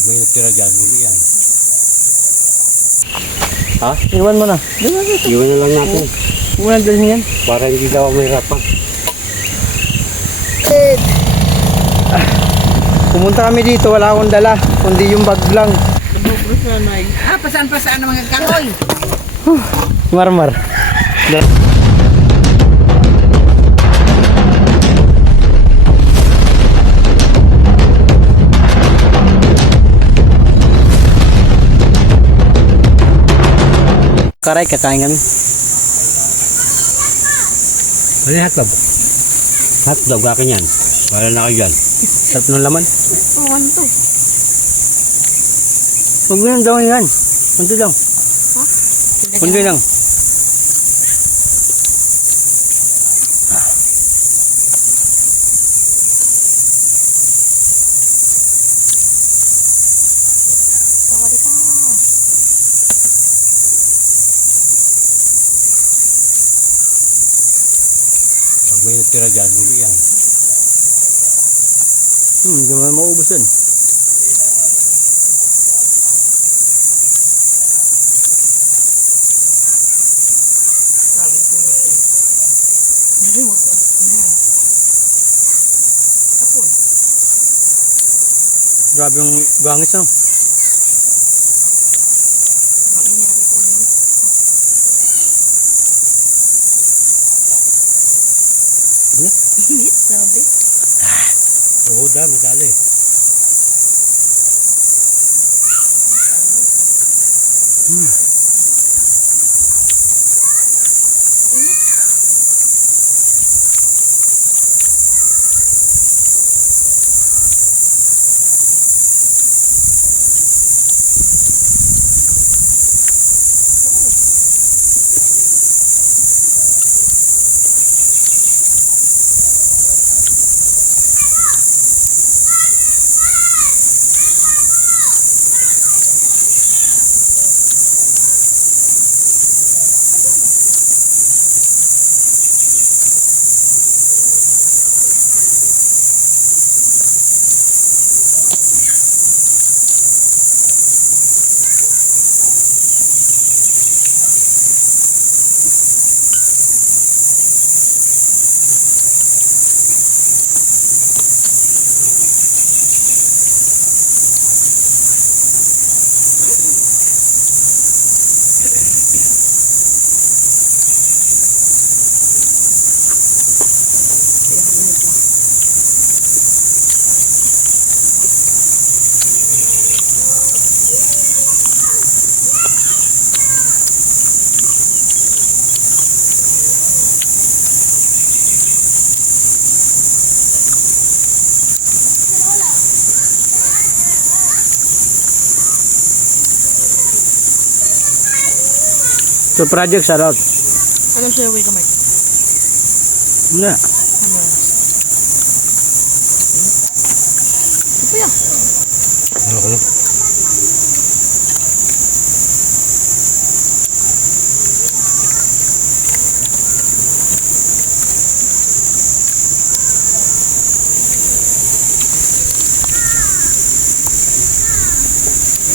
Pag may natira dyan, hindi yan. Ha? Iwan mo na. Iwan na lang natin. Huwag mo na dalhin yan. Para hindi daw ako mahirapan. Pumunta kami dito, wala akong dala. Kundi yung bag lang. Pasaan-pasaan ng mga kahoy. Marmar. Karay, kakain kami. Ano yung hotdog? Hotdog, akin yan. Wala na kayo dyan. Sarap ng laman. Oh, ano to? Huwag mo nang gawin yan. Kunti lang. Ha? Kunti lang. Tawari ka. Pag may natira dyan, hindi yan. Hindi mo na maubos yan. Sabi ko na siya. Hindi mo sa yan. Tapon. Grabe yung gangis no. Ang inyari ko yun. Init, grabe. Oo, dami, dali. So project, shout out. Anong sa'yo, wait kamay? Wala. Ano? Ito yan. Ano ko?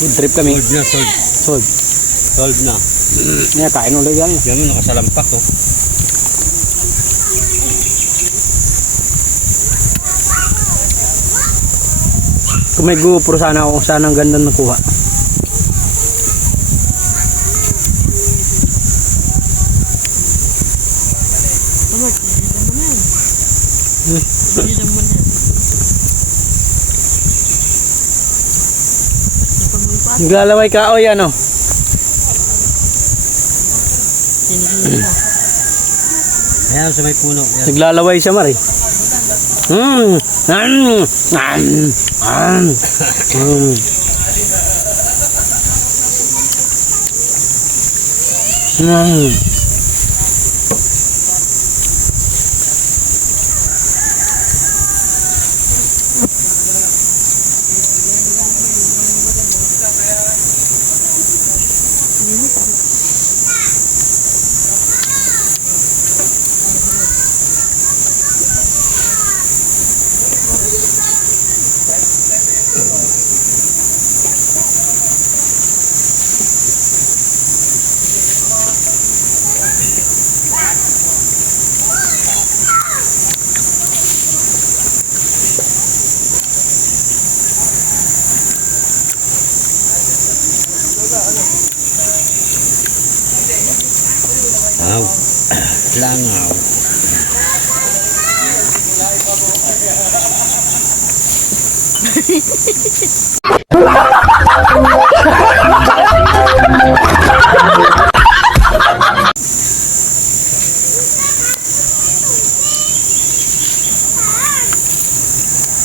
Good trip kami. Sold na, sold. Sold. Sold na. Yan, kain ulit yan. Yan yung nakasalampak, oh. Kung may GoPro sana ako, sana ang ganda nakuha. Ano, hindi naman yan. Hindi naman yan. Naglalaway ka o yan o. Hinihili mo. Ayan, sa may puno. Ayan. Naglalaway siya mari. Langaw.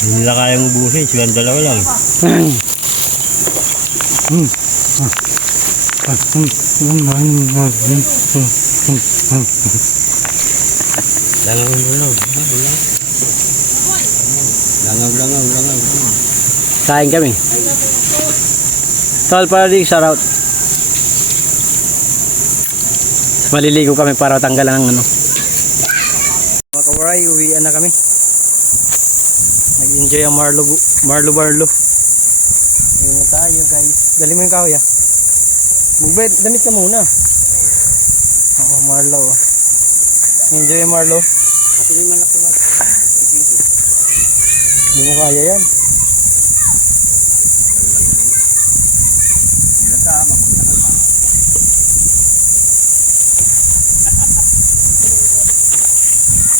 Hindi nila kayang ubusin, silang dalawa lang. Langaw mo lang. Langaw. Kain kami. Tol, para di shout out. Maliligo kami para tanggalan ng ano. Mga kawaray, uwian na kami. Nag-enjoy ang Marlo. Ayun na tayo guys. Dali mo yung kahoy ah. Magbed, damit ka muna. Oo, Marlo. Enjoy ang Marlo. Hindi mo kaya yan.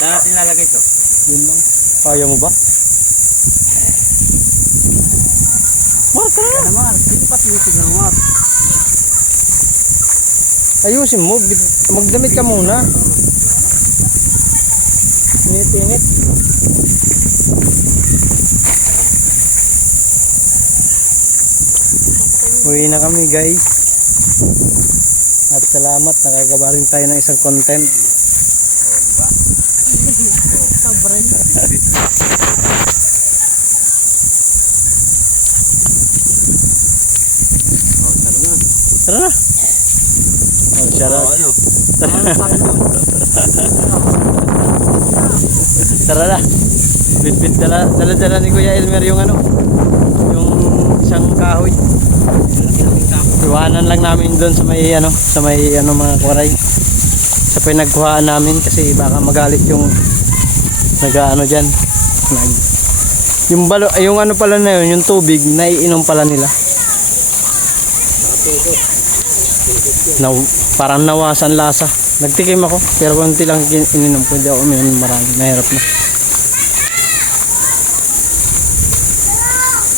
Saan natin lalagay ito? Yun lang. Kaya mo ba? Mark ka na. Mar, sipat nitin ng Mar. Ayusin mo. Magdamit ka muna. Init. Uwi na kami guys. At salamat. Nakagawa rin tayo ng isang content. Sobrang. Tara na. Oh, shout out. Tara na. Bit dala ni Kuya Elmer yung ano, yung isang kahoy. Iwanan lang namin doon sa may mga kuray. Sa pinagkuhaan namin kasi baka magalit yung nag-ano diyan. Yung ano pala na yun, yung tubig naiinom pala nila. Parang nawasan lasa. Nagtikim ako pero konti lang ininom ko, hindi ako uminom marami, mahirap na.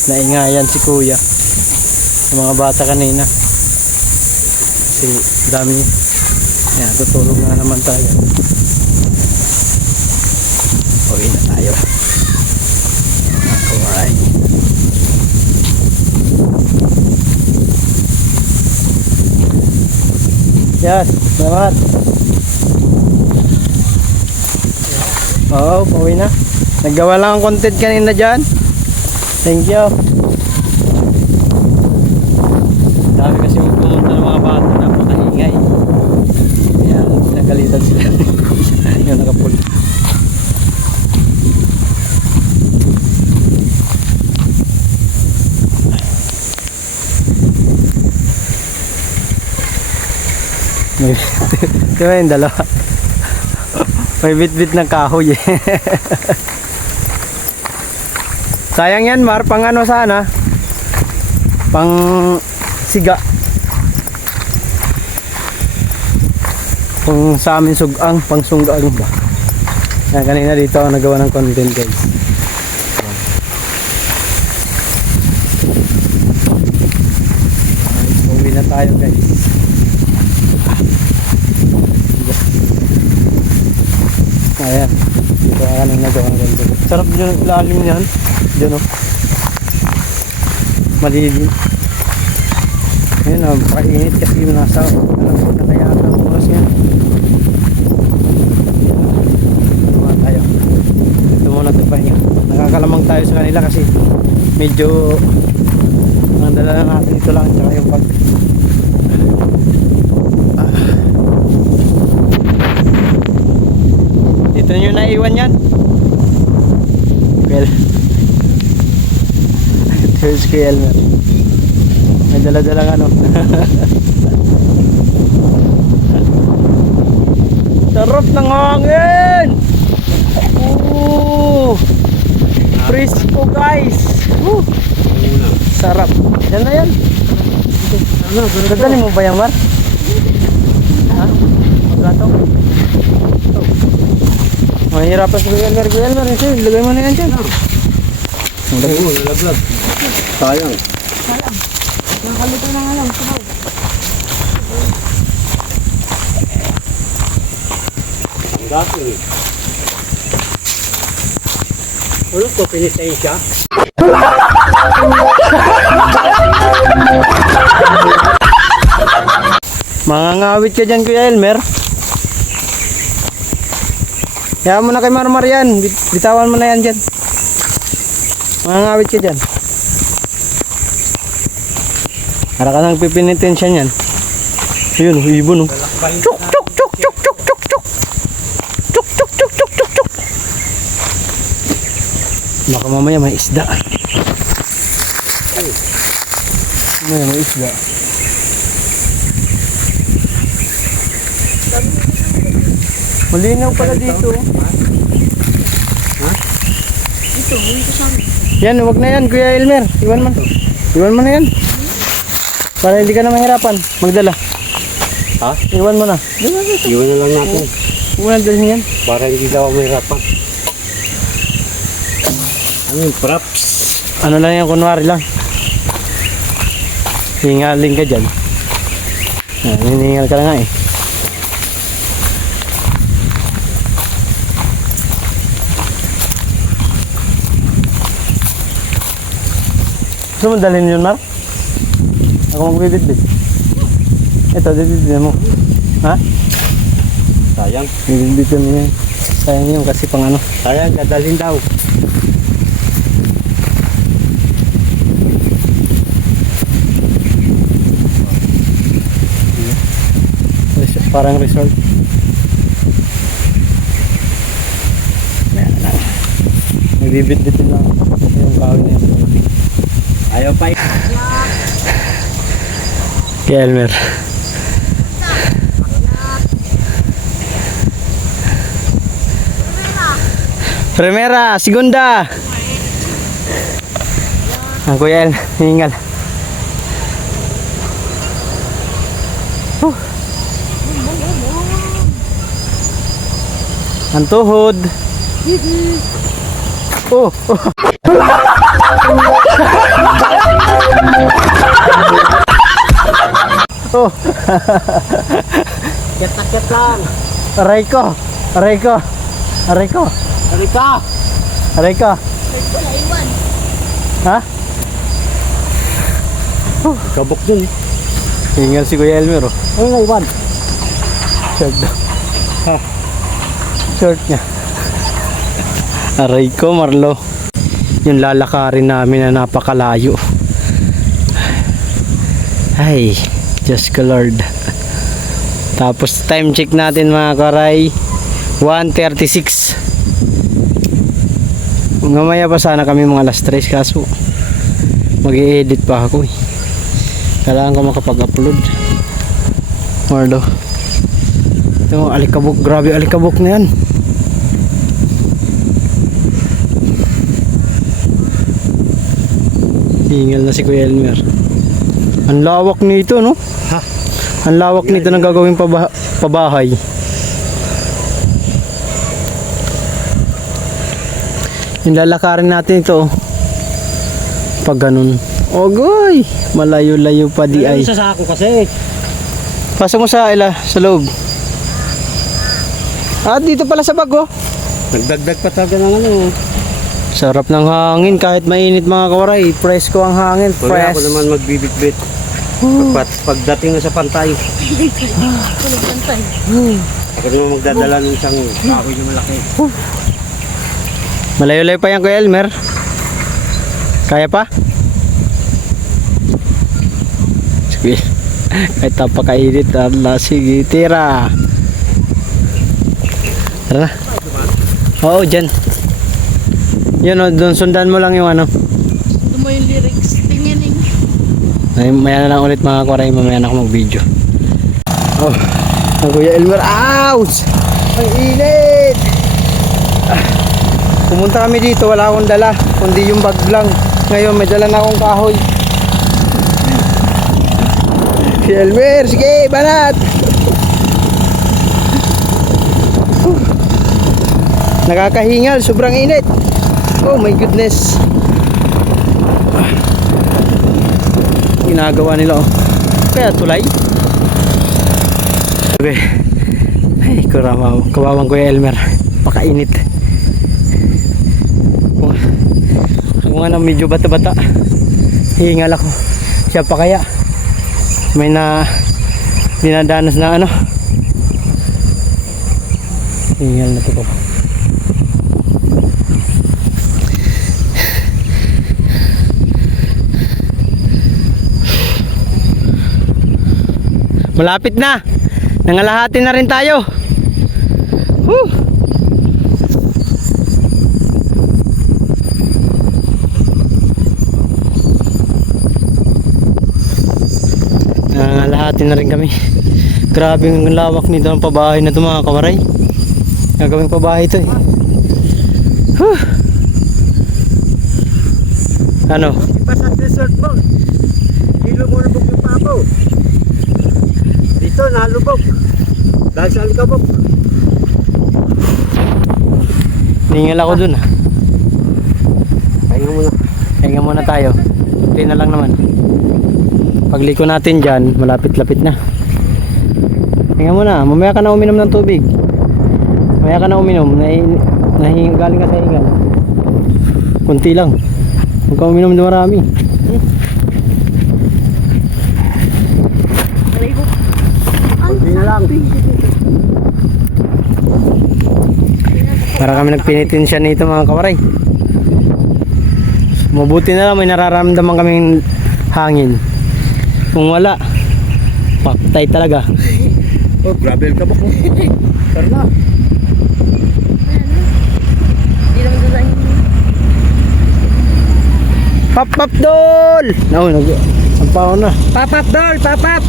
Naingayan si Kuya sa mga bata kanina kasi dami. Ayan, tutulog na naman tayo. Uwi na tayo. Alright. Yes, salamat. Oo, pauwi na. Naggawa lang ang content kanina dyan. Thank you. Dami kasi pumunta ng mga bata na napakahingay. Kaya nagalitan sila. Yung nakapul. Diba yung dalawa? May bit-bit ng kahoy eh. Sayang yan Mar, pang ano sana? Pang siga. Kung sa amin sugang, pang sunggang ba? Yan, kanina dito ako nagawa ng content guys. Uwi na tayo guys. Ayan, dito ka nang nagawa ng content. Sarap dyan, ilalim niyan. Diyan o. Malilim. Ayun o, pakainit kasi nasa alam na kaya ang oras yan. Tuma tayo. Ito muna ito pahinga. Nakakalamang tayo sa kanila kasi medyo ang dala na natin ito lang tsaka yung pag dito nyo naiwan yan. Well, here's Kuya Elmer. May dala-dalang ano. Sarap ng hangin. Frisco guys. Sarap. Yan na yan. Dadali mo ba yan Mar? Ha? Maglato? Mahirapan si Kuya Elmer. Kuya Elmer, ito, ilagay mo na yan dyan. Oo, nalaglag. Sayang. Nakalito na nga lang. Sabaw. Ang gato eh. Ano ko, pinisayin siya? Mangangawit ka dyan, Kuya Elmer. Kaya mo na kay Marmar yan. Bitawan mo na yan dyan. Mangangawit ka dyan. Para ka nang pipinitin siya niyan. Ayun, ibon oh. Chuk, chuk, chuk, chuk, chuk, chuk, chuk. Chuk, chuk, chuk, chuk, chuk, chuk. Baka mamaya may isda. Mamaya may isda. Malinaw pala dito. Ito, hindi ko saan. Yan, wag na yan, Kuya Elmer. Iwan mo. Iwan mo na yan. Para hindi ka na mahirapan magdala. Ha? Iwan mo na. Iwan na lang natin. Huwag na dalhin yan. Para hindi daw ako mahirapan. Ano yung props? Ano lang yan, kunwari lang. Hingaling ka dyan. Hiningal ka na nga eh. Gusto mo dalhin yun, Mar? Ako magpididbid. Ito, dididbid mo. Ha? Sayang. Dididbid mo yan. Sayang yun kasi pang ano. Sayang, dadalhin daw. Parang resort. Nagbibit-bitin lang. Yung kahoy na yan. Ayaw pa. Kay Elmer. Primera, segunda. Ang Kuya El, hingal. Ang tuhod. Oh. Oh. Ket lang. Aray ko. Aray ko. Aray ko. Halika. Aray ko. Ha? Kabok dun. Hingal si Kuya Elmer oh. Ay, naiwan. Short daw. Ha. Short niya. Aray ko, Marlo. Yung lalakarin namin na napakalayo. Ay, Diyos ko Lord. Tapos time check natin mga karay. 1:36. Mamaya pa sana kami mga alas 3 kaso mag-i-edit pa ako eh. Kailangan ko makapag-upload. Marlo. Ito, alikabok. Grabe alikabok na yan. Hingal na si Kuya Elmer. Ang lawak nito, no? Ha? Ang lawak nito ng gagawing pabahay. Yung lalakarin natin ito, oh. Pag ganun. Ogoy! Malayo-layo pa di ay. Sa sako kasi. Pasok mo sa loob. Ah, dito pala sa bag, oh. Nagdagdag pa talaga ng ano. Sarap ng hangin kahit mainit mga kawaray. Presko ang hangin, Wala ako fresh. naman magbibitbit. Pagdating na sa pantay. Tulog pantay. Ako naman magdadala ng isang kahoy na malaki. Malayo-layo pa yan, Kuya Elmer. Kaya pa? Sige. Kahit napakainit. Allah, sige, tira. Tara na. Oo, dyan. Yun o, doon sundan mo lang yung ano. Ito mo yung lyrics. Tingnan yung Ay, maya na lang ulit mga kwaray, mamaya na ako mag-video. Oh, ang Kuya Elmer, ouch! Ang init! Pumunta kami dito, wala akong dala, kundi yung bag lang. Ngayon, may dala na akong kahoy. Si Elmer, sige, banat! Nakakahingal, sobrang init. Oh my goodness. Ginagawa nila oh. Kaya tulay. Okay. Ay, kawawang Kuya Elmer. Pakainit. Kung ano medyo bata-bata. Hingal ako. Siya pa kaya. May dinadanas na ano. Hingal na to po. Malapit na. Nangalahati na rin tayo. Woo! Nangalahati na rin kami. Grabe ang lawak nito ng pabahay na ito mga kawaray. Gagawing pabahay ito eh. Woo! Ano? Ipas at resort mo. Hilo mo na bukong pa ako. Dito, nalubog. Dahil sa alikabok. Ningal ako dun ah. Pahinga muna. Hinga muna tayo. Kunti na lang naman. Pagliko natin dyan, malapit-lapit na. Hinga muna. Mamaya ka na uminom ng tubig. Mamaya ka na uminom. Galing ka sa hingal. Kunti lang. Huwag ka uminom na marami. Hindi na lang. Para kami nagpinitin siya nito mga kawaray. Mabuti na lang may nararamdaman kaming hangin. Kung wala, paktay talaga. Oh, grabe ang kabok mo. Karna. Pap dol! No, nagpaw na. Papap dol, papap.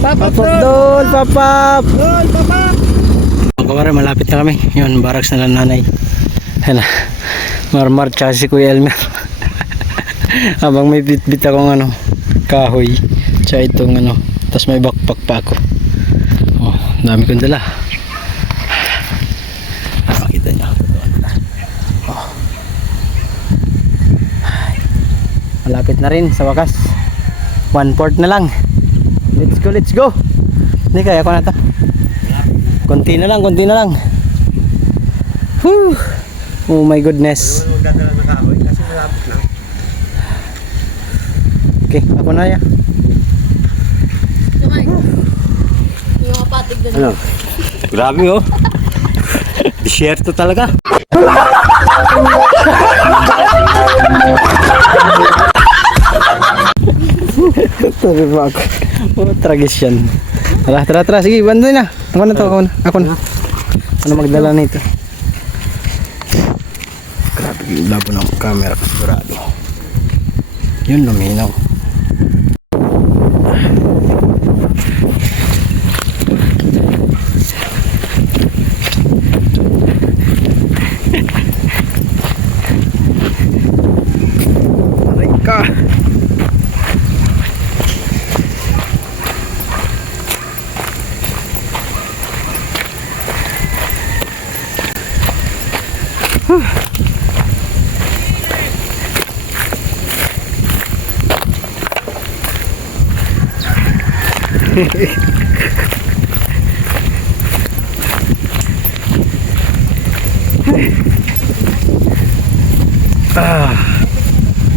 Papap Pap dol, papap. dol, papap. Mga kawaray, malapit na kami. Yun, baraks na lang nanay. Yan na. Marmar tsaka si Kuya Elmer. Habang may bit-bit akong ano, kahoy. Tsaka itong ano. Tapos may backpack pa ako. Oh, dami kong dala. Makita nyo. Oh. Malapit na rin sa wakas. 1/4 na lang. Let's go, let's go. Hindi, kaya ko na to. Konti na lang, konti na lang. Whew. Oh my goodness. Magdadala na kahoy kasi malapit na. Okay, ako na ya. Yung kapatig doon. Ano? Grabe oh. Desierto talaga. Sabi ba ako? Oh, tragis yan. Tara, sige, bandoy na. Ako na to, ako na. Ano magdala nito? Grabe, labo ng camera ko sigurado. Yun, luminaw. Aray ka!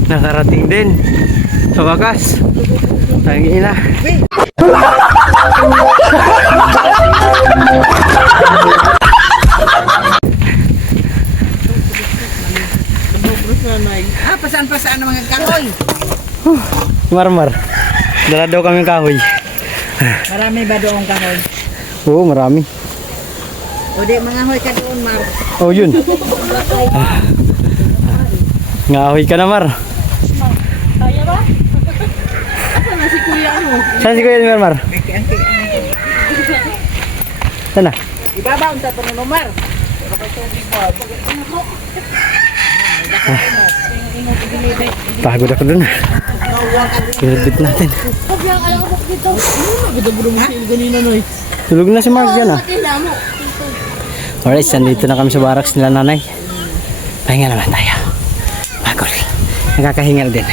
Nakarating din sa wakas. Tangina. Pasan-pasan ang mga kahoy. Marmar. Dala daw kami kahoy. Marami ba doon kahoy? Oo, marami. O di, mga hoy ka doon, Mar. Oh, yun. Ngahoy ka na, Mar. Kaya ba? Asa na si Kuya ano? Saan si Kuya Elmer, Mar? Saan na? Ibabaw sa tanong Mar. Pagod ako dun. Pilbit natin. Pagyan alam ko dito. Ganda-ganda mo si ganina noy. Tulog na si Mark yan ah. Alright, nandito na kami sa barracks nila nanay. Pahinga naman tayo. Bagol. Nakakahingal din.